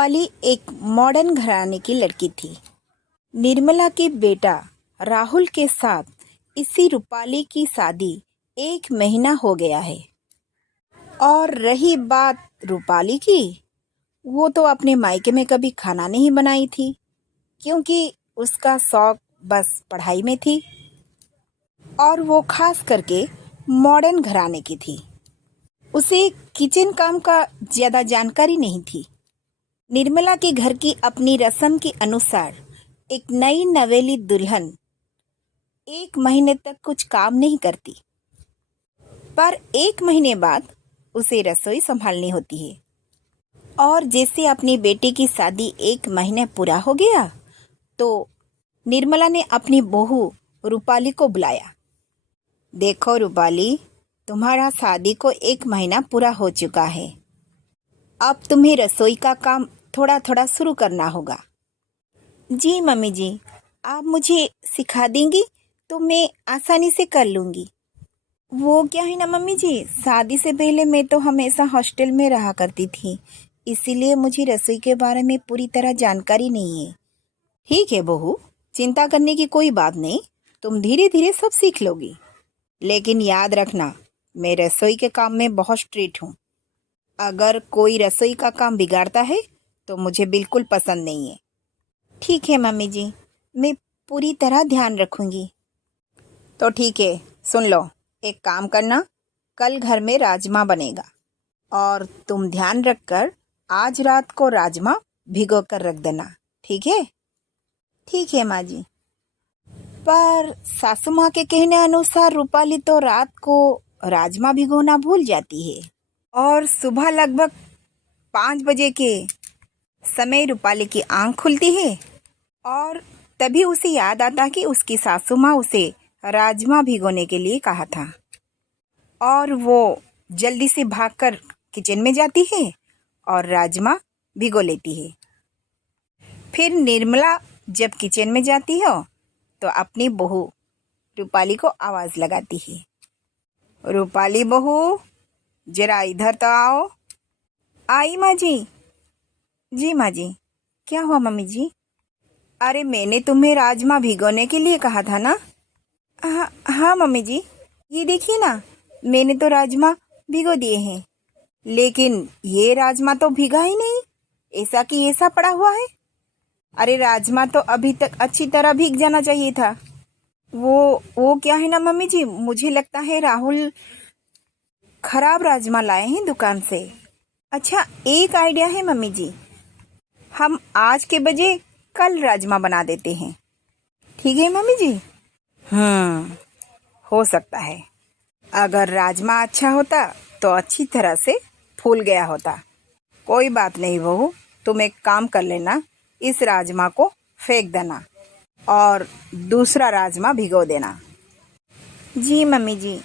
रूपाली एक मॉडर्न घराने की लड़की थी। निर्मला के बेटा राहुल के साथ इसी रूपाली की शादी 1 महीना हो गया है। और रही बात रूपाली की, वो तो अपने मायके में कभी खाना नहीं बनाई थी, क्योंकि उसका शौक बस पढ़ाई में थी और वो खास करके मॉडर्न घराने की थी। उसे किचन काम का ज़्यादा जानकारी नहीं थी। निर्मला के घर की अपनी रस्म के अनुसार एक नई नवेली दुल्हन 1 महीने तक कुछ काम नहीं करती, पर 1 महीने बाद उसे रसोई संभालनी होती है। और जैसे अपनी बेटी की शादी 1 महीने पूरा हो गया, तो निर्मला ने अपनी बहू रूपाली को बुलाया। देखो रूपाली, तुम्हारा शादी को 1 महीना पूरा हो चुका है। अब तुम्हें रसोई का काम थोड़ा थोड़ा शुरू करना होगा। जी मम्मी जी, आप मुझे सिखा देंगी तो मैं आसानी से कर लूँगी। वो क्या है ना मम्मी जी, शादी से पहले मैं तो हमेशा हॉस्टल में रहा करती थी, इसीलिए मुझे रसोई के बारे में पूरी तरह जानकारी नहीं है। ठीक है बहू, चिंता करने की कोई बात नहीं, तुम धीरे धीरे सब सीख लोगी। लेकिन याद रखना, मैं रसोई के काम में बहुत स्ट्रिक्ट हूँ। अगर कोई रसोई का काम बिगाड़ता है तो मुझे बिल्कुल पसंद नहीं है। ठीक है मम्मी जी, मैं पूरी तरह ध्यान रखूंगी। तो ठीक है, सुन लो, एक काम करना, कल घर में राजमा बनेगा और तुम ध्यान रखकर आज रात को राजमा भिगो कर रख देना, ठीक है? ठीक है माँ जी। पर सासू माँ के कहने अनुसार रूपाली तो रात को राजमा भिगोना भूल जाती है और सुबह लगभग 5 बजे के समय रूपाली की आंख खुलती है और तभी उसे याद आता कि उसकी सासू माँ उसे राजमा भिगोने के लिए कहा था। और वो जल्दी से भागकर किचन में जाती है और राजमा भिगो लेती है। फिर निर्मला जब किचन में जाती है तो अपनी बहू रूपाली को आवाज़ लगाती है, रूपाली बहू, जरा इधर तो आओ। आई माँ जी। जी माँ जी। क्या हुआ मम्मी जी? अरे मैंने तुम्हें राजमा भिगोने के लिए कहा था ना? हाँ हाँ मम्मी जी, ये देखिए ना, मैंने तो राजमा भिगो दिए हैं, लेकिन ये राजमा तो भीगा ही नहीं, ऐसा कि ऐसा पड़ा हुआ है। अरे राजमा तो अभी तक अच्छी तरह भीग जाना चाहिए था। वो क्या है ना मम्मी जी, मुझे लगता है राहुल खराब राजमा लाए हैं दुकान से। अच्छा, एक आइडिया है मम्मी जी, हम आज के बजाय कल राजमा बना देते हैं, ठीक है मम्मी जी? हम्म, हो सकता है। अगर राजमा अच्छा होता तो अच्छी तरह से फूल गया होता। कोई बात नहीं बहू, तुम एक काम कर लेना, इस राजमा को फेंक देना और दूसरा राजमा भिगो देना। जी मम्मी जी।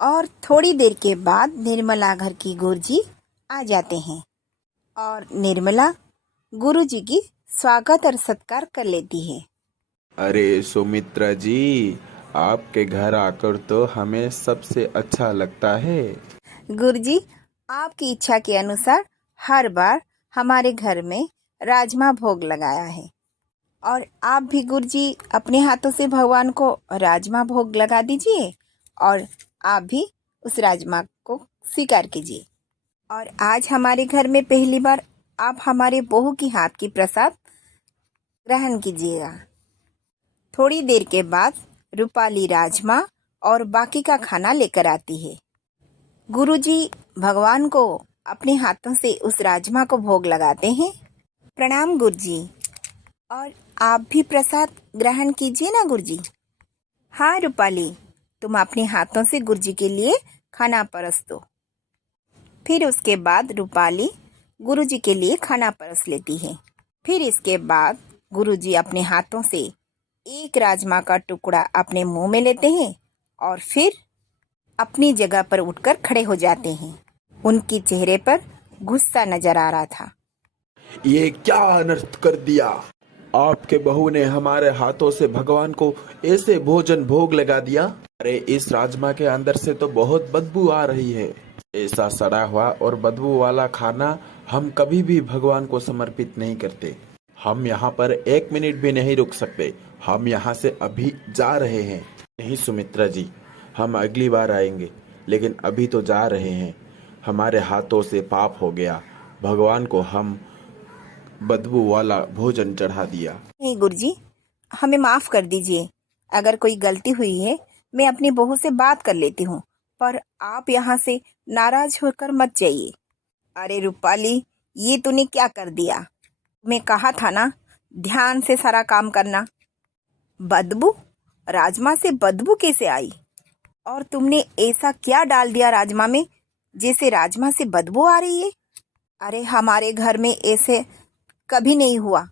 और थोड़ी देर के बाद निर्मला घर की गुरुजी आ जाते हैं और निर्मला गुरुजी की स्वागत और सत्कार कर लेती है। अरे सुमित्रा जी, आपके घर आकर तो हमें सबसे अच्छा लगता है। गुरुजी, आपकी इच्छा के अनुसार हर बार हमारे घर में राजमा भोग लगाया है और आप भी गुरुजी अपने हाथों से भगवान को राजमा भोग लगा दीजिए और आप भी उस राजमा को स्वीकार कीजिए। और आज हमारे घर में पहली बार आप हमारे बहू की हाथ की प्रसाद ग्रहण कीजिएगा। थोड़ी देर के बाद रूपाली राजमा और बाकी का खाना लेकर आती है। गुरुजी भगवान को अपने हाथों से उस राजमा को भोग लगाते हैं। प्रणाम गुरुजी। और आप भी प्रसाद ग्रहण कीजिए ना गुरुजी। हाँ रूपाली, तुम अपने हाथों से गुरुजी के लिए खाना परस दो। फिर उसके बाद रूपाली गुरुजी के लिए खाना परस लेती है। फिर इसके बाद गुरुजी अपने हाथों से एक राजमा का टुकड़ा अपने मुंह में लेते हैं और फिर अपनी जगह पर उठकर खड़े हो जाते हैं। उनके चेहरे पर गुस्सा नजर आ रहा था। ये क्या अनर्थ कर दिया? आपके बहू ने हमारे हाथों से भगवान को ऐसे भोजन भोग लगा दिया। अरे इस राजमा के अंदर से तो बहुत बदबू आ रही है। ऐसा सड़ा हुआ और बदबू वाला खाना हम कभी भी भगवान को समर्पित नहीं करते। हम यहाँ पर एक मिनट भी नहीं रुक सकते। हम यहाँ से अभी जा रहे हैं। नहीं सुमित्रा जी, हम अगली बार आएंगे, लेकिन अभी तो जा रहे हैं। हमारे हाथों से पाप हो गया। भगवान को हम बदबू वाला भोजन चढ़ा दिया। नहीं गुरुजी, हमें माफ कर दीजिए। अगर कोई गलती हुई है मैं अपनी बहू से बात कर लेती हूँ, पर आप यहाँ से नाराज होकर मत जाइए। अरे रूपाली, ये तूने क्या कर दिया? मैं कहा था ना ध्यान से सारा काम करना। बदबू? राजमा से बदबू कैसे आई? और तुमने ऐसा क्या डाल दिया राजमा में जैसे राजमा से बदबू आ रही है? अरे हमारे घर में ऐसे कभी नहीं हुआ।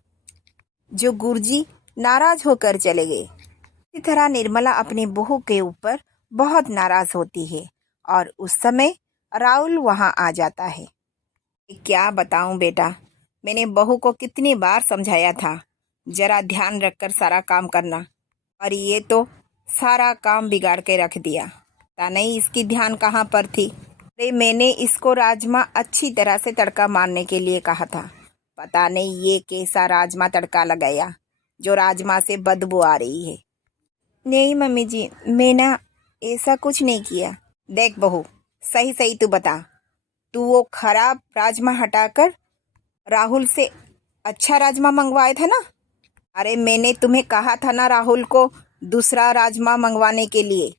जो गुरुजी नाराज होकर चले गए। इसी तरह निर्मला अपनी बहू के ऊपर बहुत नाराज होती है और उस समय राहुल वहां आ जाता है। क्या बताऊं बेटा, मैंने बहू को कितनी बार समझाया था जरा ध्यान रखकर सारा काम करना, और ये तो सारा काम बिगाड़ के रख दिया। पता नहीं इसकी ध्यान कहाँ पर थी। अरे मैंने इसको राजमा अच्छी तरह से तड़का मारने के लिए कहा था। पता नहीं ये कैसा राजमा तड़का लगाया जो राजमा से बदबू आ रही है। नहीं मम्मी जी, मैं ना ऐसा कुछ नहीं किया। देख बहू, सही सही तू बता। तू वो खराब राजमा हटाकर राहुल से अच्छा राजमा मंगवाया था ना? अरे मैंने तुम्हें कहा था ना राहुल को दूसरा राजमा मंगवाने के लिए।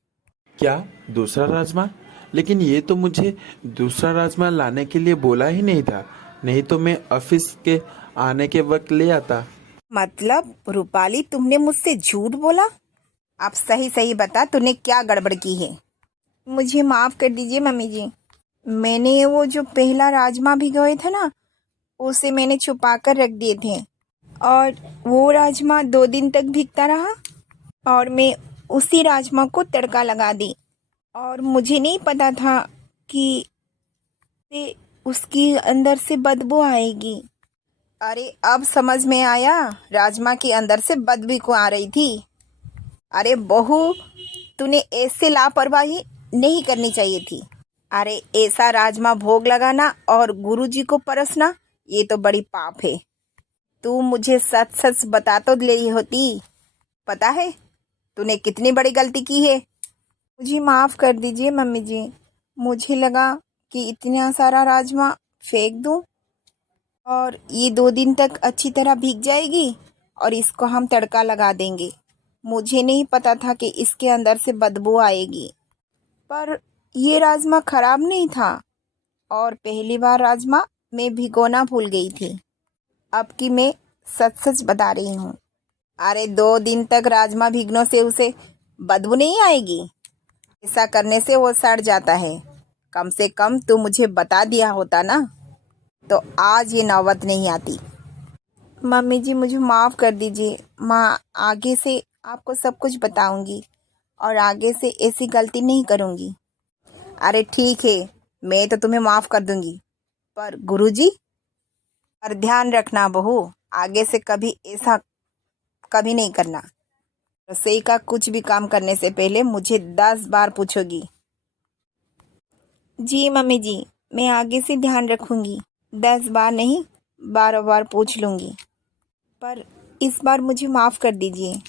क्या दूसरा राजमा? लेकिन ये तो मुझे दूसरा राजमा लाने के लिए बोला ही नहीं था। नहीं तो मैं ऑफिस के आने के वक्त ले आता। मतलब रूपाली, तुमने मुझसे झूठ बोला? आप सही सही बता, तूने क्या गड़बड़ की है? मुझे माफ कर दीजिए मम्मी जी। मैंने वो जो पहला राजमा भिगोए थे ना, उसे मैंने छुपा कर रख दिए थे और वो राजमा 2 दिन तक भीगता रहा और मैं उसी राजमा को तड़का लगा दी। और मुझे नहीं पता था कि उसकी अंदर से बदबू आएगी। अरे अब समझ में आया, राजमा के अंदर से बदबू क्यों आ रही थी। अरे बहू, तूने ऐसे लापरवाही नहीं करनी चाहिए थी। अरे ऐसा राजमा भोग लगाना और गुरुजी को परसना, ये तो बड़ी पाप है। तू मुझे सच सच बता तो ले होती। पता है तूने कितनी बड़ी गलती की है। मुझे माफ़ कर दीजिए मम्मी जी। मुझे लगा कि इतना सारा राजमा फेंक दूं और ये 2 दिन तक अच्छी तरह भीग जाएगी और इसको हम तड़का लगा देंगे। मुझे नहीं पता था कि इसके अंदर से बदबू आएगी। पर ये राजमा खराब नहीं था और पहली बार राजमा मैं भिगोना भूल गई थी। अब की मैं सच सच बता रही हूँ। अरे 2 दिन तक राजमा भीगने से उसे बदबू नहीं आएगी। ऐसा करने से वो सड़ जाता है। कम से कम तू मुझे बता दिया होता ना, तो आज ये नौबत नहीं आती। मम्मी जी मुझे माफ़ कर दीजिए। माँ आगे से आपको सब कुछ बताऊंगी और आगे से ऐसी गलती नहीं करूंगी। अरे ठीक है, मैं तो तुम्हें माफ कर दूंगी, पर गुरुजी, पर ध्यान रखना बहू, आगे से कभी ऐसा कभी नहीं करना। रसोई का कुछ भी काम करने से पहले मुझे 10 बार पूछोगी। जी मम्मी जी, मैं आगे से ध्यान रखूंगी। 10 बार नहीं, 12 बार पूछ लूंगी, पर इस बार मुझे माफ कर दीजिए।